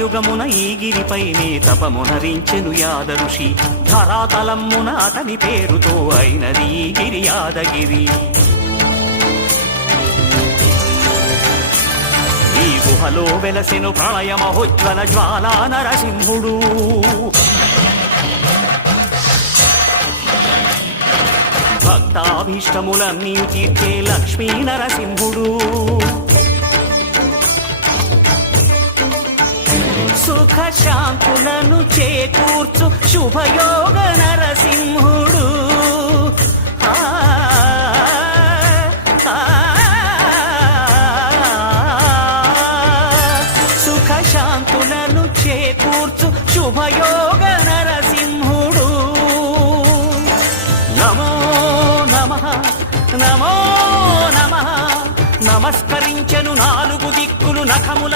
కలియుగమున ఈ గిరిపైనే తపమునరించెను యాద ఋషి. ధరాతలమ్మున అతని పేరుతో అయినది ఈ గిరి యాదగిరి. ఈ గుహలో వెలసెను ప్రళయ మహోజ్వల జ్వాలా నరసింహుడు. భక్తాభీష్టములన్నీ తీర్చే లక్ష్మీ నరసింహుడు. సుఖ శాంతులను చేకూర్చు శుభయోగ నరసింహుడు. సుఖ శాంతులను చేకూర్చు శుభయోగ నరసింహుడు. నమో నమః నమో నమః. నమస్కరించెను నాలుగు దిక్కులు నఖముల